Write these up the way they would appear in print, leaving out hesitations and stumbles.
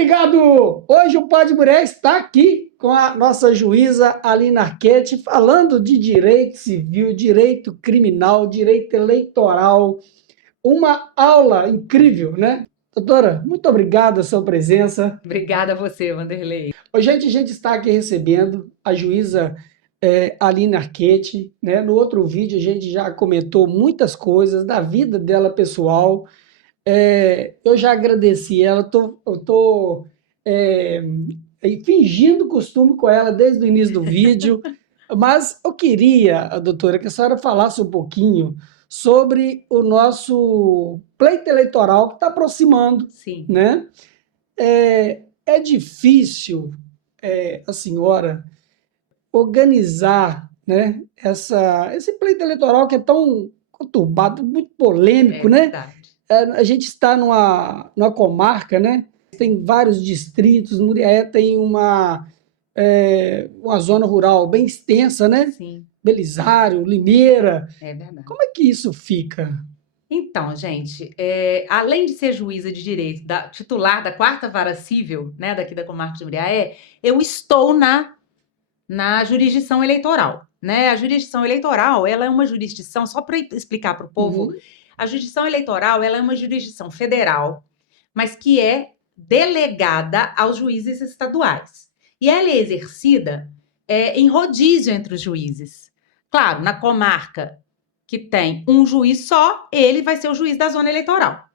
obrigado! Hoje o Pode Mulher está aqui com a nossa juíza Aline Arquette, falando de direito civil, direito criminal, direito eleitoral. Uma aula incrível, né? Doutora, muito obrigado a sua presença. Obrigada a você, Vanderlei. Hoje a gente está aqui recebendo a juíza Aline Arquette, né? No outro vídeo a gente já comentou muitas coisas da vida dela pessoal. Eu já agradeci ela, eu tô é, fingindo costume com ela desde o início do vídeo, mas eu queria, doutora, que a senhora falasse um pouquinho sobre o nosso pleito eleitoral que está aproximando, Sim. né? É difícil a senhora organizar, né, esse pleito eleitoral que é tão conturbado, muito polêmico, né? Verdade. A gente está numa comarca, né? Tem vários distritos, Muriaé tem uma zona rural bem extensa, né? Sim, Belisário, Limeira. é verdade. Como é que isso fica? Então, gente, além de ser juíza de direito, titular da 4ª Vara Civil, né, daqui da comarca de Muriaé, eu estou na jurisdição eleitoral, né? A jurisdição eleitoral, ela é uma jurisdição, só para explicar para o povo, a jurisdição eleitoral, ela é uma jurisdição federal, mas que é delegada aos juízes estaduais. E ela é exercida em rodízio entre os juízes. Claro, na comarca que tem um juiz só, ele vai ser o juiz da zona eleitoral.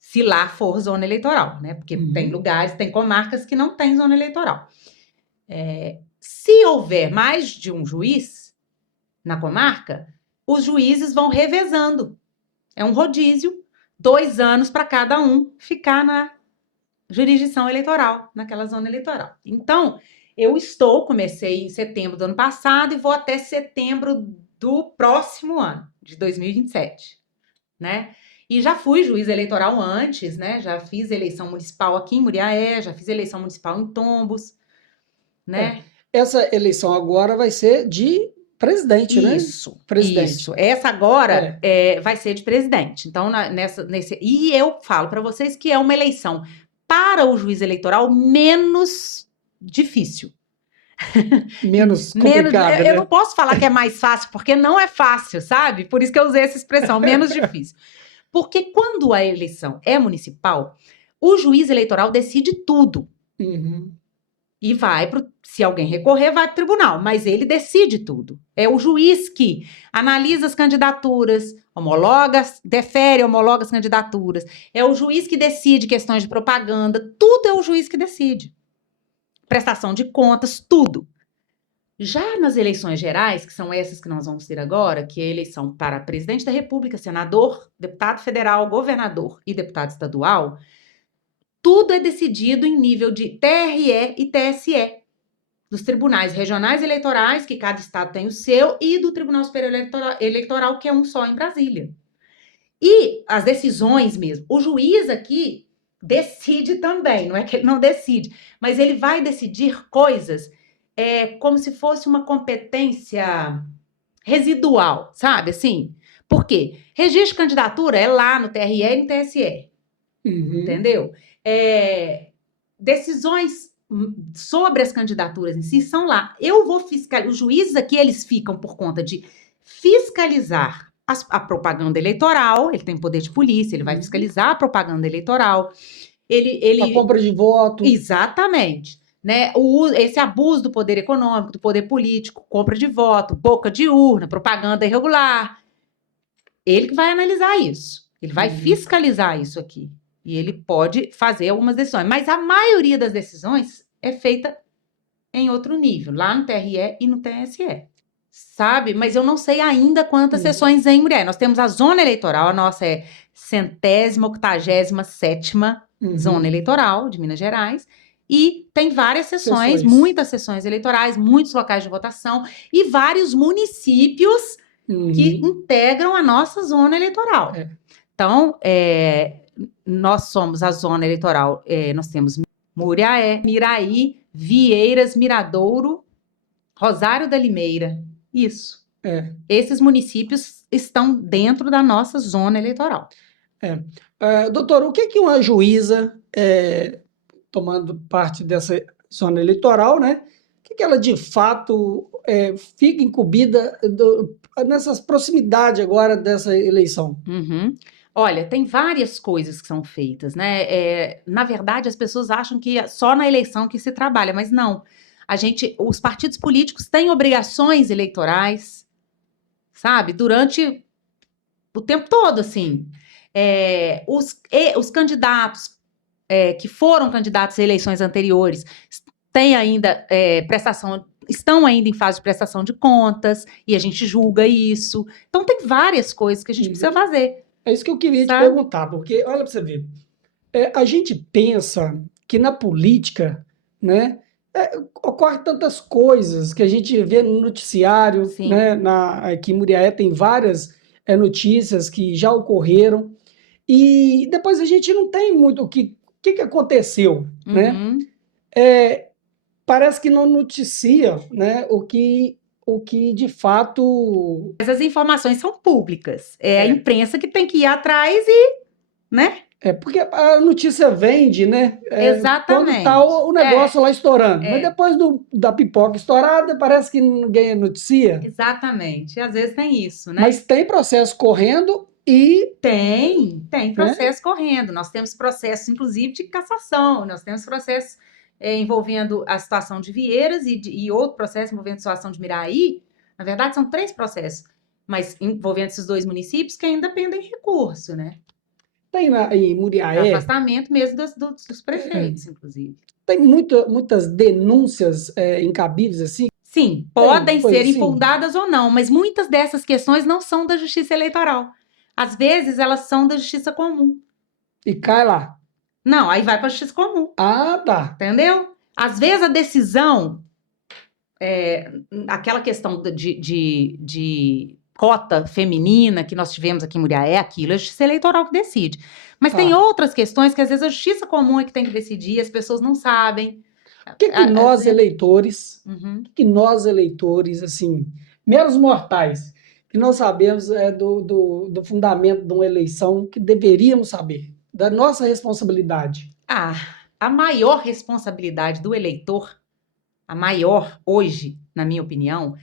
Se lá for zona eleitoral, né? Porque tem lugares, tem comarcas que não tem zona eleitoral. Se houver mais de um juiz na comarca, os juízes vão revezando. É um rodízio, 2 anos para cada um ficar na jurisdição eleitoral, naquela zona eleitoral. Então, comecei em setembro do ano passado e vou até setembro do próximo ano, de 2027, né? E já fui juiz eleitoral antes, né? Já fiz eleição municipal aqui em Muriaé, já fiz eleição municipal em Tombos, né? Essa eleição agora vai ser de presidente, né? Presidente. Isso. Essa agora vai ser de presidente. Então, e eu falo para vocês que é uma eleição para o juiz eleitoral menos difícil. Menos complicado, eu né? não posso falar que é mais fácil, porque não é fácil, sabe? Por isso que eu usei essa expressão, menos difícil. Porque quando a eleição é municipal, o juiz eleitoral decide tudo. E se alguém recorrer, vai para o tribunal, mas ele decide tudo. É o juiz que analisa as candidaturas, homologa as candidaturas. É o juiz que decide questões de propaganda, tudo é o juiz que decide. Prestação de contas, tudo. Já nas eleições gerais, que são essas que nós vamos ter agora, que é a eleição para presidente da República, senador, deputado federal, governador e deputado estadual, tudo é decidido em nível de TRE e TSE, dos tribunais regionais eleitorais, que cada estado tem o seu, e do Tribunal Superior Eleitoral, que é um só em Brasília. E as decisões mesmo, o juiz aqui decide também, não é que ele não decide, mas ele vai decidir coisas como se fosse uma competência residual, sabe assim? Por quê? Registro de candidatura é lá no TRE e no TSE, entendeu? Decisões sobre as candidaturas em si são lá. Eu vou fiscalizar, os juízes aqui, eles ficam por conta de fiscalizar a propaganda eleitoral, ele tem poder de polícia, ele vai fiscalizar a propaganda eleitoral. A compra de voto. Exatamente. Né? Esse abuso do poder econômico, do poder político, compra de voto, boca de urna, propaganda irregular. Ele que vai analisar isso. Ele vai fiscalizar isso aqui. E ele pode fazer algumas decisões. Mas a maioria das decisões é feita em outro nível, lá no TRE e no TSE. Sabe? Mas eu não sei ainda quantas sessões em Muriaé. Nós temos a zona eleitoral, a nossa é 187ª zona eleitoral de Minas Gerais. E tem várias sessões, muitas sessões eleitorais, muitos locais de votação e vários municípios que integram a nossa zona eleitoral. Então, nós somos a zona eleitoral, nós temos Muriaé, Miraí, Vieiras, Miradouro, Rosário da Limeira. Isso. Esses municípios estão dentro da nossa zona eleitoral. Doutor, o que uma juíza tomando parte dessa zona eleitoral, né? Que ela de fato fica incumbida nessas proximidades agora dessa eleição? Uhum. Olha, tem várias coisas que são feitas, né? Na verdade, as pessoas acham que é só na eleição que se trabalha, mas não. Os partidos políticos têm obrigações eleitorais, sabe? Durante o tempo todo, assim. Os candidatos que foram candidatos a eleições anteriores têm ainda estão ainda em fase de prestação de contas, e a gente julga isso. Então, tem várias coisas que a gente precisa fazer, É isso que eu queria te sabe? perguntar, porque olha para você ver, a gente pensa que na política, né, ocorre tantas coisas que a gente vê no noticiário, Sim. né, aqui em Muriaé tem várias notícias que já ocorreram, e depois a gente não tem muito o que aconteceu, né? Uhum. Parece que não noticia, né, o que de fato Mas as informações são públicas. É a é. imprensa que tem que ir atrás e, né? Porque a notícia vende, né? Quando está Exatamente. o negócio lá estourando. Mas É, depois da pipoca estourada, parece que ninguém noticia. exatamente. Às vezes tem isso, né? Mas tem processo correndo e, Tem né? processo correndo. Nós temos processo, inclusive, de cassação. Nós temos processo envolvendo a situação de Vieiras e outro processo envolvendo a situação de Miraí. Na verdade, são 3 processos, mas envolvendo esses 2 municípios que ainda pendem recurso, né? Tem em Para Muriaé, afastamento mesmo dos prefeitos, inclusive. tem muitas denúncias incabíveis assim. Sim, Tem podem coisa ser assim. infundadas ou não, mas muitas dessas questões não são da justiça eleitoral. Às vezes elas são da justiça comum. E cai lá. Não, aí vai para a justiça comum, Ah, tá. entendeu? Às vezes a decisão, aquela questão de cota feminina que nós tivemos aqui em Muriaé, aquilo é a justiça eleitoral que decide. Mas tem Tá. outras questões que às vezes a justiça comum é que tem que decidir, as pessoas não sabem. O que que Às nós vezes. eleitores, Uhum. assim, meros mortais, que não sabemos do fundamento de uma eleição que deveríamos saber, da nossa responsabilidade? A maior responsabilidade do eleitor, a maior hoje, na minha opinião,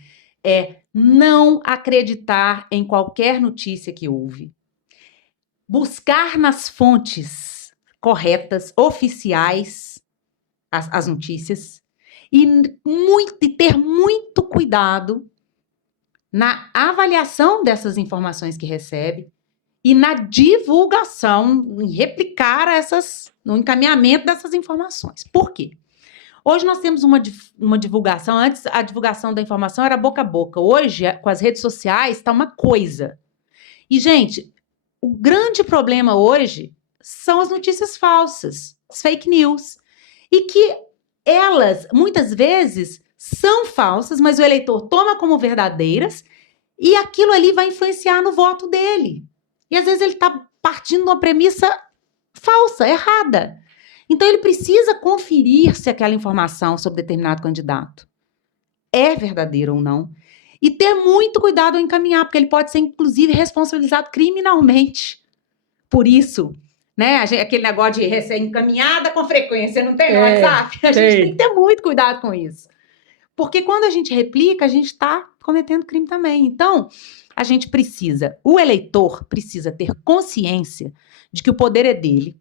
é não acreditar em qualquer notícia que houve. Buscar nas fontes corretas, oficiais, as notícias, e ter muito cuidado na avaliação dessas informações que recebe e na divulgação, em replicar no encaminhamento dessas informações. Por quê? Hoje nós temos uma divulgação, antes a divulgação da informação era boca a boca, hoje com as redes sociais está uma coisa. E, gente, o grande problema hoje são as notícias falsas, as fake news, e que elas, muitas vezes, são falsas, mas o eleitor toma como verdadeiras e aquilo ali vai influenciar no voto dele. E às vezes ele está partindo de uma premissa falsa, errada. Então ele precisa conferir se aquela informação sobre determinado candidato é verdadeira ou não. E ter muito cuidado ao encaminhar, porque ele pode ser, inclusive, responsabilizado criminalmente por isso. Né? Aquele negócio de ser encaminhada com frequência, não tem no WhatsApp? A gente tem que ter muito cuidado com isso. Porque quando a gente replica, a gente está cometendo crime também. Então, o eleitor precisa ter consciência de que o poder é dele,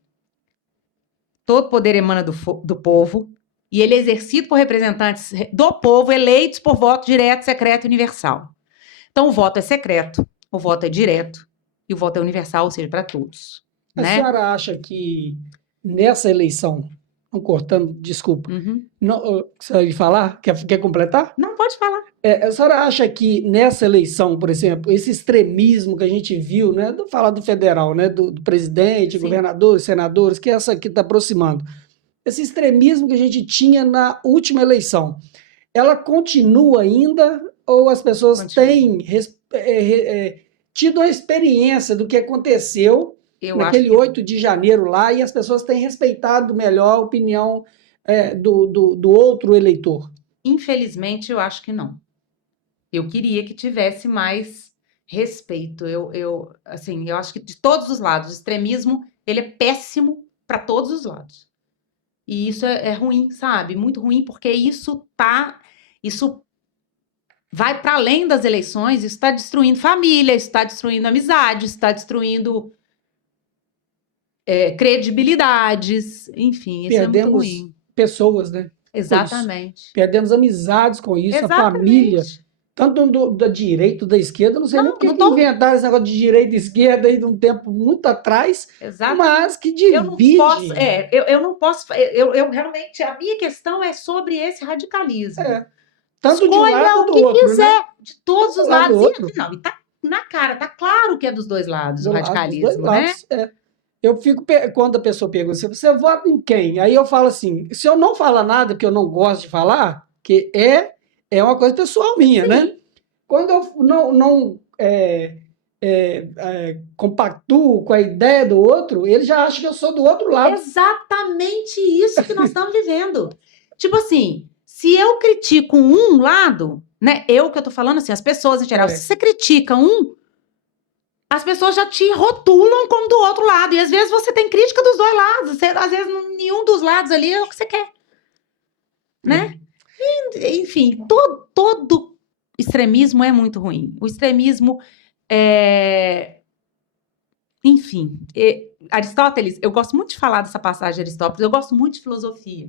todo poder emana do povo, e ele é exercido por representantes do povo, eleitos por voto direto, secreto e universal. Então, o voto é secreto, o voto é direto, e o voto é universal, ou seja, para todos. A Né? senhora acha que nessa eleição, não cortando, desculpa, não, você vai falar? Quer completar? Não, pode falar. A senhora acha que nessa eleição, por exemplo, esse extremismo que a gente viu, né, falar do federal, né, do presidente, Sim. governadores, senadores, que essa aqui está aproximando, esse extremismo que a gente tinha na última eleição, ela continua ainda ou as pessoas têm tido a experiência do que aconteceu naquele 8 de janeiro lá e as pessoas têm respeitado melhor a opinião do outro eleitor? Infelizmente, eu acho que não. Eu queria que tivesse mais respeito. Eu acho que de todos os lados, o extremismo, ele é péssimo para todos os lados. E isso é ruim, sabe? Muito ruim, porque isso vai para além das eleições, isso está destruindo família, isso está destruindo amizades, está destruindo credibilidades, enfim, isso é muito Perdemos ruim. pessoas, né? Com isso. Exatamente. Perdemos amizades com isso, a família, Exatamente. tanto da direita, da esquerda, não sei nem Não, porque não que tô. inventaram esse negócio de direita e esquerda aí de um tempo muito atrás, mas Exatamente. que Eu não posso, divide. eu não posso, eu realmente, a minha questão é sobre esse radicalismo. É, tanto de um Escolha lado ou o do que outro, né? quiser, de todos Um os lado do lados. outro, Não, e tá na cara, tá claro que é dos dois lados o do lado dos dois radicalismo, né? lados. É. Eu fico, quando a pessoa pergunta assim, você vota em quem? Aí eu falo assim, se eu não falar nada, porque eu não gosto de falar, que é uma coisa pessoal minha, né? Sim, Quando eu não compactuo com a ideia do outro, ele já acha que eu sou do outro lado. exatamente isso que nós estamos vivendo. Tipo assim, se eu critico um lado, né? Eu que eu tô falando assim, as pessoas em geral, se É, você critica um, as pessoas já te rotulam como do outro lado. E às vezes você tem crítica dos dois lados. Às vezes nenhum dos lados ali é o que você quer, né? é, Enfim, todo extremismo é muito ruim. O extremismo é. Enfim, Aristóteles, eu gosto muito de falar dessa passagem de Aristóteles, eu gosto muito de filosofia.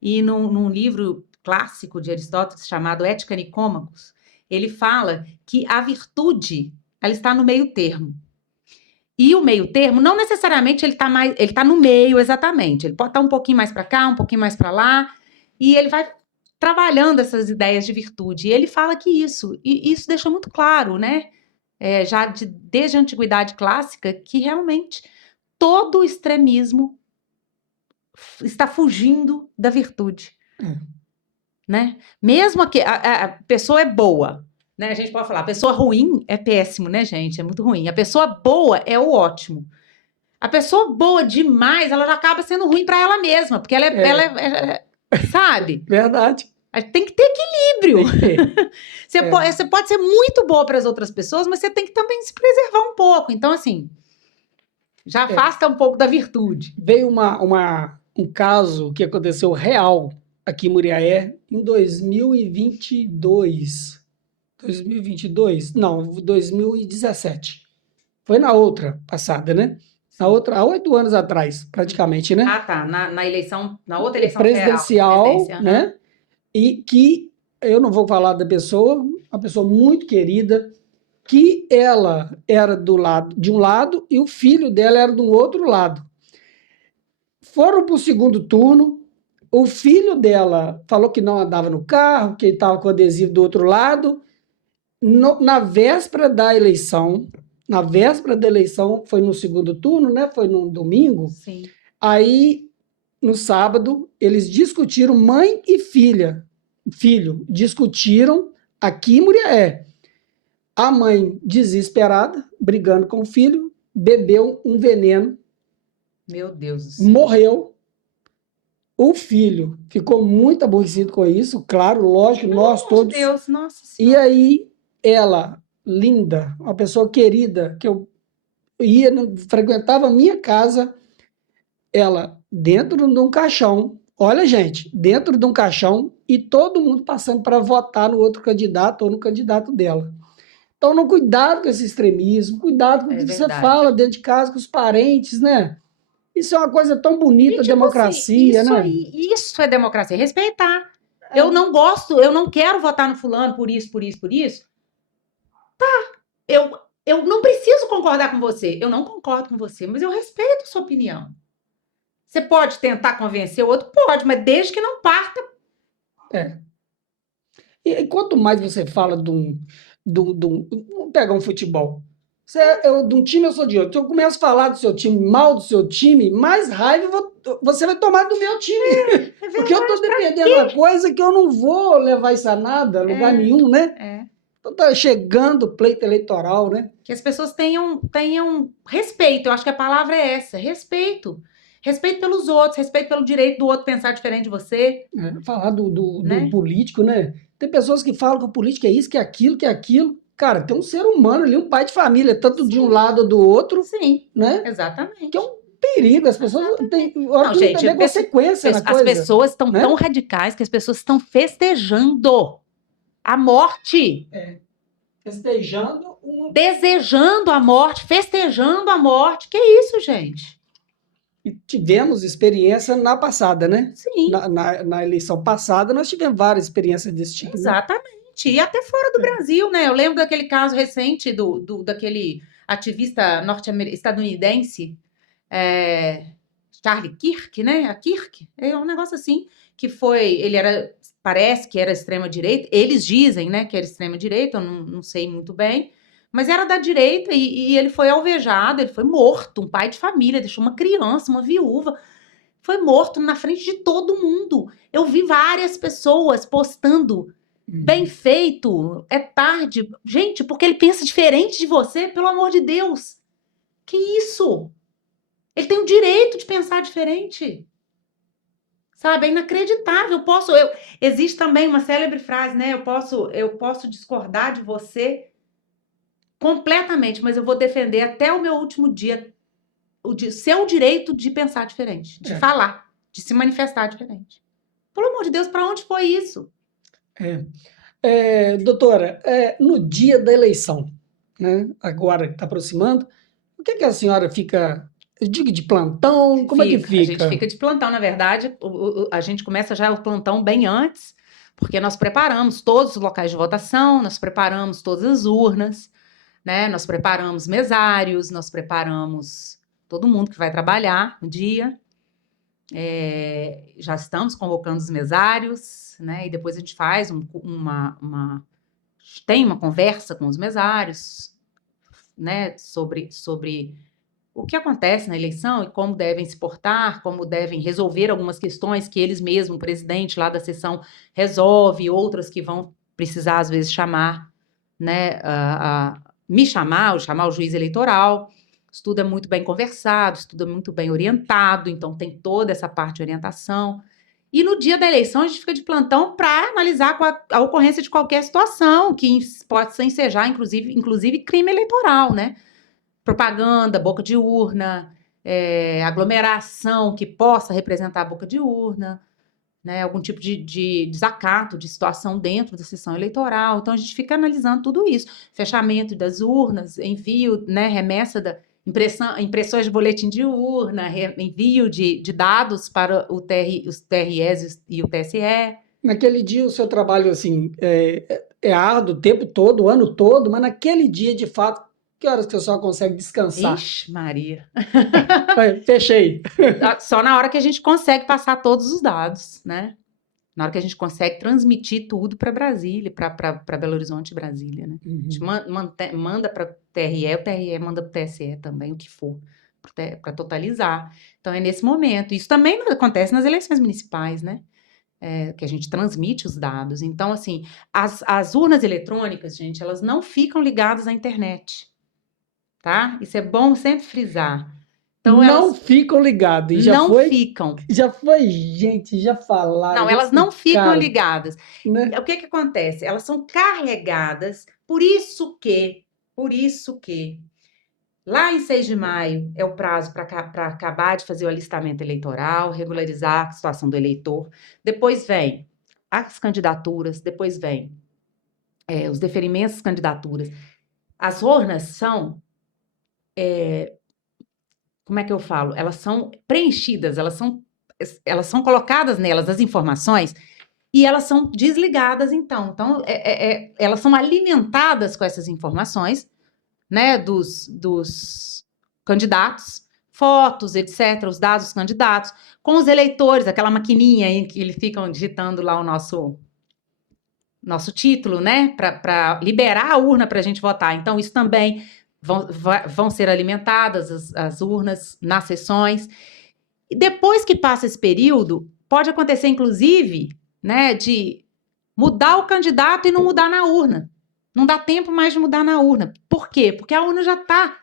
E num livro clássico de Aristóteles chamado Ética Nicômacos, ele fala que a virtude ela está no meio termo. E o meio termo, não necessariamente ele tá no meio exatamente. Ele pode estar um pouquinho mais para cá, um pouquinho mais para lá, e ele vai trabalhando essas ideias de virtude. E ele fala que e isso deixa muito claro, né? Desde a antiguidade clássica, que realmente todo extremismo está fugindo da virtude, é. né? Mesmo que a pessoa é boa, né? A gente pode falar, a pessoa ruim é péssimo, né, gente? É muito ruim. A pessoa boa é o ótimo. A pessoa boa demais, ela já acaba sendo ruim para ela mesma, porque É, sabe? verdade. Tem que ter equilíbrio. Tem que ter. É. Você pode ser muito boa para as outras pessoas, mas você tem que também se preservar um pouco. Então, assim, já É. afasta um pouco da virtude. Veio um caso que aconteceu real aqui em Muriaé em 2022. 2022? Não, 2017. Foi na outra passada, né? Na Sim. outra, há 8 anos atrás, praticamente, né? Ah, tá. Na outra eleição federal, Presidencial, presidência. Aham. né? E que eu não vou falar da pessoa, uma pessoa muito querida, que ela era do lado de um lado e o filho dela era do outro lado. Foram para o segundo turno. O filho dela falou que não andava no carro, que estava com adesivo do outro lado. Na véspera da eleição, foi no segundo turno, né? Foi no domingo. Sim. Aí, no sábado, eles discutiram, mãe e filho, discutiram aqui em Muriaé. A mãe, desesperada, brigando com o filho, bebeu um veneno, Meu Deus do céu. morreu. O filho ficou muito aborrecido com isso, claro, lógico, nós Meu todos. Deus, nossa E senhora. aí, ela, linda, uma pessoa querida, que eu frequentava a minha casa, ela dentro de um caixão, olha, gente, dentro de um caixão, e todo mundo passando para votar no outro candidato ou no candidato dela. Então, não, cuidado com esse extremismo, cuidado com o É que você verdade. fala dentro de casa com os parentes, né? Isso é uma coisa tão bonita, E tipo assim, democracia, né? isso é democracia, respeitar. Eu não gosto, eu não quero votar no fulano por isso, por isso, por isso. Eu, eu não preciso concordar com você. Eu não concordo com você, mas eu respeito a sua opinião. Você pode tentar convencer o outro? Pode, mas desde que não parta. É. E quanto mais você fala vamos pegar um futebol. De um time eu sou de outro. Se eu começo a falar do seu time, mal do seu time, mais raiva você vai tomar do meu time. É Porque eu estou verdade. defendendo uma coisa que eu não vou levar isso a nada, lugar nenhum, né? É. Então tá chegando o pleito eleitoral, né? Que as pessoas tenham respeito. Eu acho que a palavra é essa: respeito. Respeito pelos outros, respeito pelo direito do outro pensar diferente de você, Falar do né? político, né? Tem pessoas que falam que o político é isso, que é aquilo, que é aquilo. Cara, tem um ser humano ali, um pai de família, tanto de um Sim. lado ou do outro, Sim, né? Que é exatamente. perigo, as pessoas têm hora Não, que não gente, vê consequência na as coisa, pessoas estão né? tão radicais que as pessoas estão festejando a morte. Festejando Desejando a morte, festejando a morte. Que isso, gente? E tivemos experiência na passada, né? Sim, Na eleição passada, nós tivemos várias experiências desse tipo, né? exatamente. E até fora do Brasil, né? Eu lembro daquele caso recente daquele ativista estadunidense, é, Charlie Kirk, né? A Kirk, é um negócio assim, que foi, ele era, parece que era extrema-direita, eles dizem, né, que era extrema-direita, eu não sei muito bem, mas era da direita e ele foi alvejado, ele foi morto, um pai de família, deixou uma criança, uma viúva, foi morto na frente de todo mundo. Eu vi várias pessoas postando, bem feito, é tarde. Gente, porque ele pensa diferente de você, pelo amor de Deus. Que isso? Ele tem o direito de pensar diferente. Sabe? É inacreditável. Existe também uma célebre frase, né? Eu posso discordar de você completamente, mas eu vou defender até o meu último dia seu direito de pensar diferente, de falar, de se manifestar diferente. Pelo amor de Deus, para onde foi isso? Doutora, no dia da eleição, né? Agora que está aproximando, o que a senhora fica, eu digo de plantão, como é que A gente fica? fica de plantão, na verdade, a gente começa já o plantão bem antes, porque nós preparamos todos os locais de votação, nós preparamos todas as urnas, né? Nós preparamos mesários, nós preparamos todo mundo que vai trabalhar no dia. Já estamos convocando os mesários, né? E depois a gente faz tem uma conversa com os mesários, né? Sobre o que acontece na eleição e como devem se portar, como devem resolver algumas questões que eles mesmos, o presidente lá da sessão, resolve, outras que vão precisar, às vezes, chamar, né, me chamar, ou chamar o juiz eleitoral. Isso tudo é muito bem conversado, isso tudo é muito bem orientado, então tem toda essa parte de orientação. E no dia da eleição, a gente fica de plantão para analisar a ocorrência de qualquer situação que pode se ensejar, inclusive crime eleitoral, né? Propaganda, boca de urna, aglomeração que possa representar a boca de urna, né, algum tipo de desacato de situação dentro da sessão eleitoral. Então, a gente fica analisando tudo isso. Fechamento das urnas, envio, né, remessa da impressões de boletim de urna, envio de dados para os TREs e o TSE. Naquele dia o seu trabalho assim é árduo o tempo todo, o ano todo, mas naquele dia, de fato, que horas que a senhora consegue descansar? Ixi, Maria. Fechei. Só na hora que a gente consegue passar todos os dados, né? Na hora que a gente consegue transmitir tudo para Brasília, para Belo Horizonte e Brasília, né? A gente manda para o TRE manda para o TSE também, o que for, para totalizar. Então, é nesse momento. Isso também acontece nas eleições municipais, né? Que a gente transmite os dados. Então, assim, as urnas eletrônicas, gente, elas não ficam ligadas à internet, tá? Isso é bom sempre frisar. Então, não ficam ligados. não ficam. Já foi gente, já falaram, Não, já elas não ficam explicaram, ligadas. né? O que acontece? Elas são carregadas, por isso que lá em 6 de maio é o prazo para acabar de fazer o alistamento eleitoral, regularizar a situação do eleitor. Depois vem as candidaturas, depois vem os deferimentos das candidaturas. As urnas são, como é que eu falo? Elas são preenchidas, elas são colocadas nelas as informações e elas são desligadas, então. Então, elas são alimentadas com essas informações, né, dos candidatos, fotos, etc., os dados dos candidatos, com os eleitores, aquela maquininha em que eles ficam digitando lá o nosso título, né, para liberar a urna para a gente votar. Então, isso também vão ser alimentadas as urnas nas sessões. E depois que passa esse período, pode acontecer, inclusive, né, de mudar o candidato e não mudar na urna. Não dá tempo mais de mudar na urna. Por quê? Porque a urna já está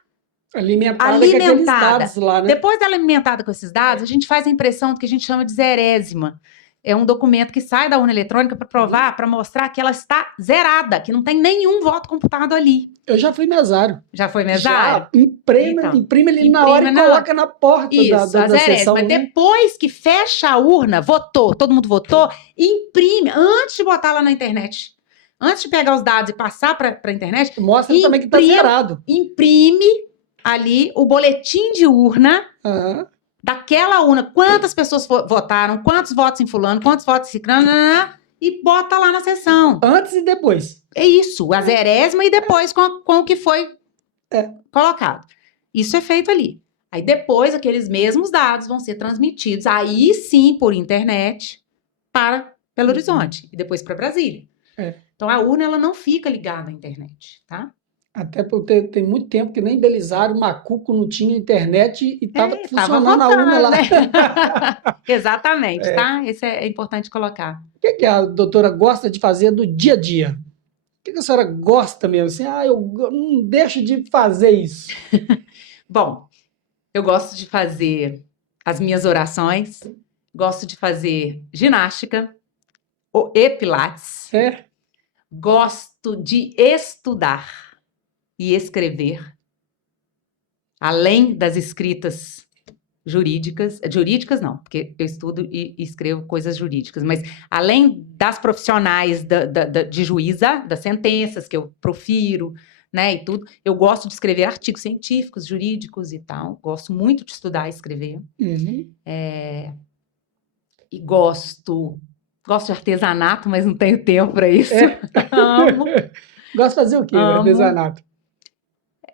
Alimentada com aqueles dados lá, né? Depois dela alimentada com esses dados, a gente faz a impressão do que a gente chama de zerésima, é um documento que sai da urna eletrônica para provar, para mostrar que ela está zerada, que não tem nenhum voto computado ali. Eu já fui mesário. Já foi mesário? Já, imprime, Então, imprime ali na hora e coloca na porta Isso, a da zerésima. sessão, né? Depois que fecha a urna, votou, todo mundo votou, imprime, antes de botar lá na internet. Antes de pegar os dados e passar para a internet, Mostra também que está zerado. imprime ali o boletim de urna daquela urna. Quantas pessoas votaram, quantos votos em fulano, quantos votos em ciclano, e bota lá na sessão. Antes e depois. É isso, a zerésima e depois com o que foi colocado. Isso é feito ali. Aí depois aqueles mesmos dados vão ser transmitidos, aí sim, por internet, para Belo Horizonte e depois para Brasília. Então a urna ela não fica ligada à internet, tá? Até porque tem muito tempo que nem Belisário, Macuco não tinha internet e estava funcionando votando, a urna lá. Né? Exatamente, tá? Esse é importante colocar. O que a doutora gosta de fazer do dia a dia? O que a senhora gosta mesmo? Assim, eu não deixo de fazer isso. Bom, eu gosto de fazer as minhas orações, gosto de fazer ginástica e pilates. Gosto de estudar e escrever, além das escritas jurídicas não, porque eu estudo e escrevo coisas jurídicas, mas além das profissionais de juíza, das sentenças que eu profiro, né, e tudo, eu gosto de escrever artigos científicos, jurídicos e tal, gosto muito de estudar e escrever, e gosto de artesanato, mas não tenho tempo para isso. Amo. Gosta de fazer o quê, artesanato?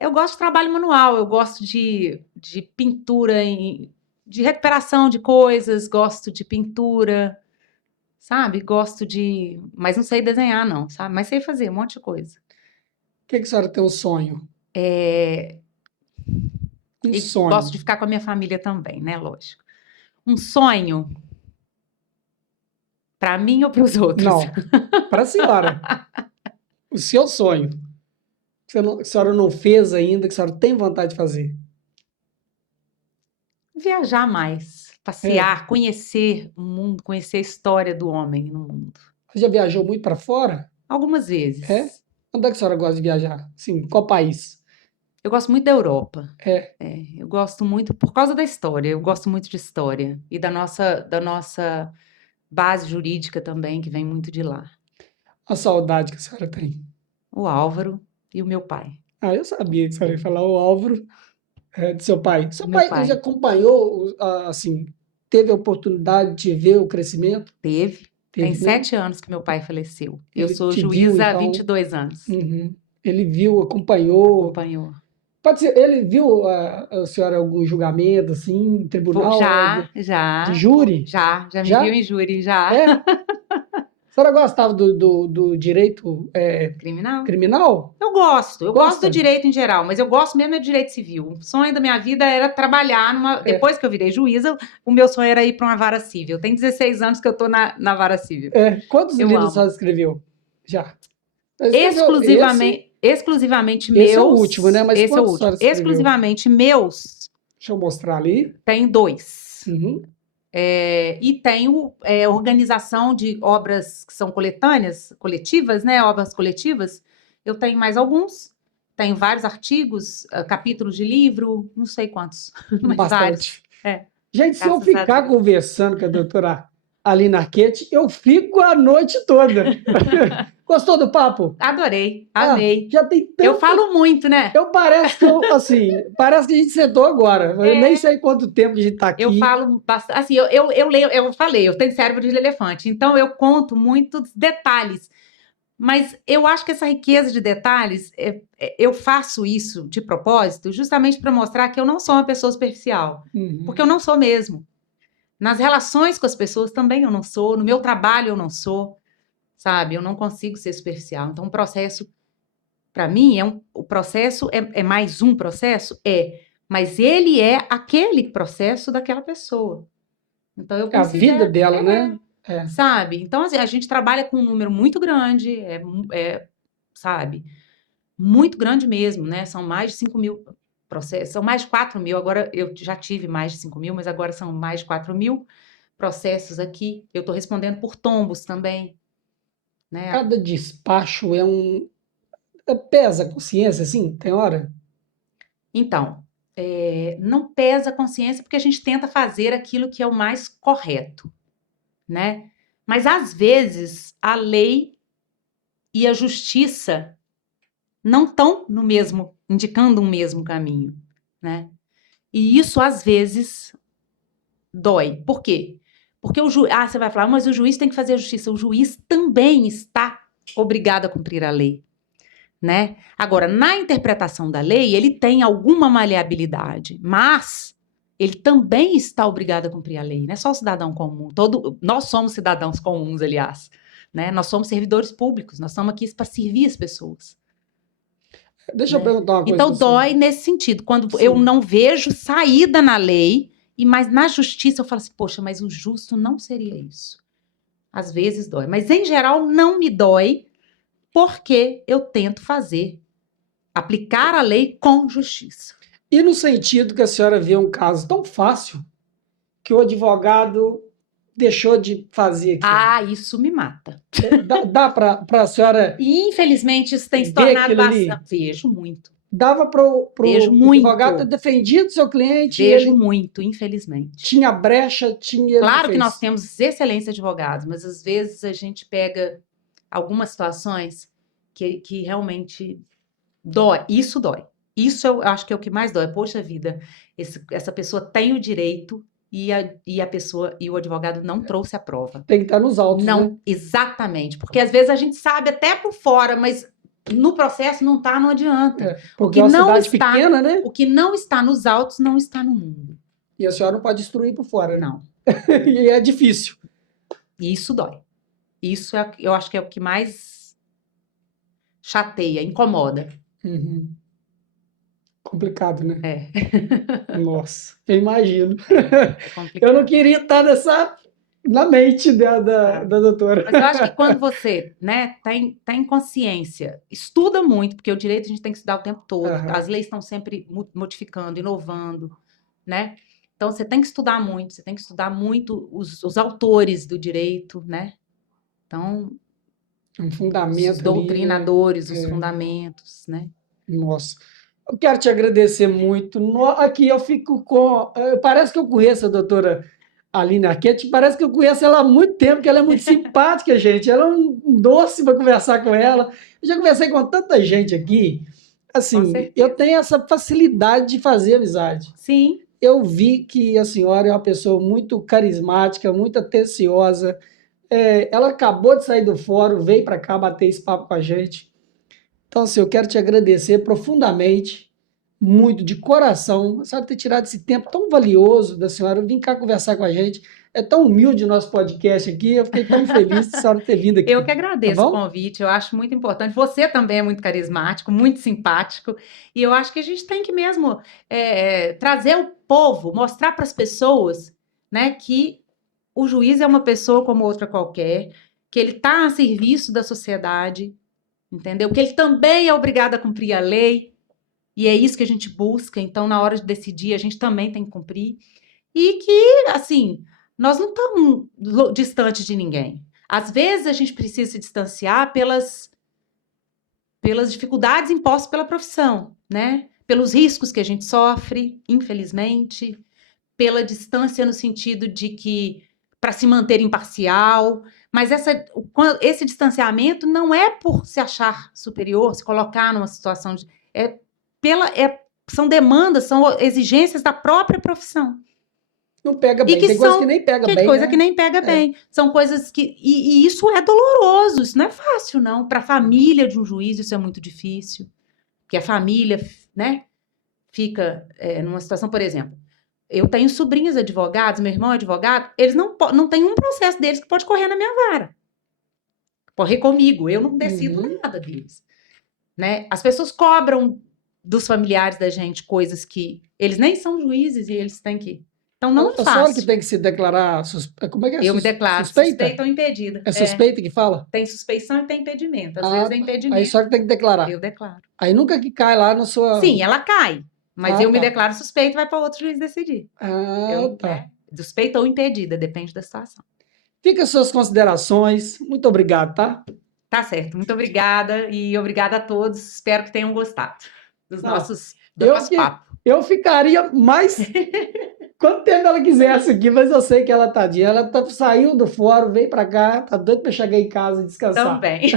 Eu gosto de trabalho manual, eu gosto de pintura, de recuperação de coisas, gosto de pintura, sabe? Mas não sei desenhar não, sabe? Mas sei fazer um monte de coisa. O que a senhora tem um sonho? Sonho. Gosto de ficar com a minha família também, né? Lógico. Um sonho para mim ou para os outros? Não, para a senhora. O seu sonho. Que a senhora não fez ainda, que a senhora tem vontade de fazer? Viajar mais, passear, conhecer o mundo, conhecer a história do homem no mundo. Você já viajou muito para fora? Algumas vezes. Onde é que a senhora gosta de viajar? Sim, qual país? Eu gosto muito da Europa. Eu gosto muito, por causa da história, eu gosto muito de história. E da nossa base jurídica também, que vem muito de lá. A saudade que a senhora tem? O Álvaro e o meu pai. Eu sabia que a senhora ia falar o Álvaro de seu pai. Seu Meu pai já acompanhou, assim, teve a oportunidade de ver o crescimento? Teve. Tem 7 anos que meu pai faleceu. Eu Ele sou te juíza viu, há então? 22 anos. Ele viu, acompanhou. Acompanhou. Pode ser, ele viu a senhora em algum julgamento, assim, em tribunal? Já. De júri? Já me viu em júri, já. A senhora gostava do direito criminal? Eu gosto do direito em geral, mas eu gosto mesmo do direito civil. O sonho da minha vida era trabalhar Depois que eu virei juíza, o meu sonho era ir para uma vara civil. Tem 16 anos que eu estou na vara civil. Quantos livros a senhora escreveu? Já? Exclusivamente meus. Esse é o último, né? Mas esse é o último. Exclusivamente meus. Deixa eu mostrar ali. Tem 2. E tenho organização de obras que são coletivas, né? Obras coletivas. Eu tenho mais alguns. Tenho vários artigos, capítulos de livro, não sei quantos, mas bastante. Vários. Gente, se eu ficar conversando com a doutora Aline Arquette, eu fico a noite toda. Gostou do papo? Adorei, amei. Já tem tanto... Eu falo muito, né? Parece que a gente sentou agora. Eu nem sei quanto tempo a gente está aqui. Eu falo bastante. Assim, eu leio, eu falei, eu tenho cérebro de elefante, então eu conto muitos detalhes. Mas eu acho que essa riqueza de detalhes, eu faço isso de propósito, justamente para mostrar que eu não sou uma pessoa superficial. Porque eu não sou mesmo. Nas relações com as pessoas também eu não sou, no meu trabalho eu não sou, sabe? Eu não consigo ser superficial. Então, o processo, para mim, o processo é mais um processo? Mas ele é aquele processo daquela pessoa. Então, eu considero... A vida dela, né? Sabe? Então, assim, a gente trabalha com um número muito grande, sabe? Muito grande mesmo, né? São mais de 5.000 processos, são mais de 4.000, agora eu já tive mais de 5.000, mas agora são mais de 4.000 processos aqui. Eu estou respondendo por tombos também, né? Cada despacho pesa a consciência, assim, tem hora? Então, não pesa a consciência porque a gente tenta fazer aquilo que é o mais correto, né? Mas às vezes a lei e a justiça não estão no mesmo, indicando um mesmo caminho, né? E isso às vezes dói. Por quê? Porque você vai falar, mas o juiz tem que fazer a justiça. O juiz também está obrigado a cumprir a lei, né? Agora, na interpretação da lei, ele tem alguma maleabilidade, mas ele também está obrigado a cumprir a lei, não é só o cidadão comum. Nós somos cidadãos comuns, aliás, né? Nós somos servidores públicos, nós estamos aqui para servir as pessoas, Deixa eu né? perguntar uma coisa Então pra você. dói nesse sentido, quando eu Sim. não vejo saída na lei, mas na justiça eu falo assim, poxa, mas o justo não seria isso. Às vezes dói, mas em geral não me dói, porque eu tento aplicar a lei com justiça. E no sentido que a senhora vê um caso tão fácil que o advogado deixou de fazer aquilo. Ah, isso me mata. Dá para a senhora E infelizmente isso tem se ver tornado aquilo ali? bastante. Vejo muito. Dava para o Vejo advogado ter muito. defendido seu cliente e Vejo ele muito, infelizmente. tinha brecha, ele não Claro que fez. nós temos excelentes advogados, mas às vezes a gente pega algumas situações que realmente dói. Isso dói. Isso eu acho que é o que mais dói. Poxa vida, essa pessoa tem o direito e a pessoa e o advogado não trouxe a prova. Tem que estar nos autos, né? Não, exatamente. Porque às vezes a gente sabe até por fora, mas no processo não tá, não adianta. Porque é uma cidade pequena, né? O que não está nos autos não está no mundo. E a senhora não pode destruir por fora, né? Não. E é difícil. E isso dói. Isso eu acho que é o que mais chateia, incomoda. Uhum. Complicado, né? É. Nossa, eu imagino. É complicado. Eu não queria estar na mente da doutora. Mas eu acho que quando você, né, tá em consciência, estuda muito, porque o direito a gente tem que estudar o tempo todo, Aham. as leis estão sempre modificando, inovando, né? Então você tem que estudar muito, você tem que estudar muito os autores do direito, né? Então, Um os fundamento ali, né? doutrinadores, os fundamentos, né? Nossa. Eu quero te agradecer muito. Aqui eu fico com. Parece que eu conheço a doutora Aline Arquette, parece que eu conheço ela há muito tempo, que ela é muito simpática, gente. Ela é um doce para conversar com ela. Eu já conversei com tanta gente aqui. Com Assim, certeza. eu tenho essa facilidade de fazer amizade. Sim. Eu vi que a senhora é uma pessoa muito carismática, muito atenciosa. Ela acabou de sair do fórum, veio para cá bater esse papo com a gente. Então, assim, eu quero te agradecer profundamente, muito, de coração, sabe, ter tirado esse tempo tão valioso da senhora, vir cá conversar com a gente. É tão humilde o nosso podcast aqui, eu fiquei tão feliz de a senhora ter vindo aqui. Eu que agradeço Tá o bom? convite, eu acho muito importante. Você também é muito carismático, muito simpático, e eu acho que a gente tem que mesmo trazer o povo, mostrar para as pessoas, né, que o juiz é uma pessoa como outra qualquer, que ele está a serviço da sociedade, entendeu? Que ele também é obrigado a cumprir a lei, e é isso que a gente busca. Então, na hora de decidir, a gente também tem que cumprir. E que, assim, nós não estamos distantes de ninguém. Às vezes a gente precisa se distanciar pelas dificuldades impostas pela profissão, né? Pelos riscos que a gente sofre, infelizmente, pela distância no sentido de que para se manter imparcial, mas esse distanciamento não é por se achar superior, se colocar numa situação de são demandas, são exigências da própria profissão. Não pega bem, tem coisa que nem pega bem, coisa né? que nem pega bem. São coisas que... E isso é doloroso, isso não é fácil, não. Para a família de um juiz, isso é muito difícil. Porque a família, né, fica numa situação, por exemplo, eu tenho sobrinhos advogados, meu irmão é advogado, eles não têm um processo deles que pode correr na minha vara. Correr comigo, eu não decido nada deles. Né? As pessoas cobram dos familiares da gente coisas que eles nem são juízes e eles têm que... Então, não é fácil. A senhora que tem que se declarar... Como é que é? Eu me declaro suspeita ou impedida. É suspeita que fala? Tem suspeição e tem impedimento. Às vezes é impedimento. Aí a senhora tem que declarar. Eu declaro. Aí nunca que cai lá na sua... Sim, ela cai. Mas eu me declaro suspeita e vai para outro juiz decidir. Tá. suspeita ou impedida, depende da situação. Fica as suas considerações. Muito obrigado, tá? Tá certo, muito obrigada e obrigada a todos. Espero que tenham gostado do Não, nosso papo. eu ficaria mais quanto tempo ela quisesse aqui, mas eu sei que ela, tadinha, saiu do fórum, veio para cá, tá doido para chegar em casa e descansar. Também.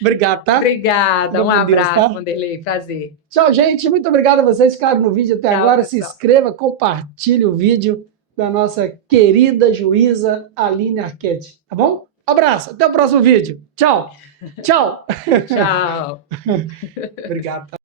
Obrigado, tá? Obrigada, Fica um com Deus, abraço, tá? Vanderlei, prazer. Tchau, gente. Muito obrigado a vocês que ficaram no vídeo até Tchau, agora. Se pessoal. inscreva, compartilhe o vídeo da nossa querida juíza Aline Arquette, tá bom? Abraço, até o próximo vídeo. Tchau. Tchau. Tchau. Obrigado. Tá?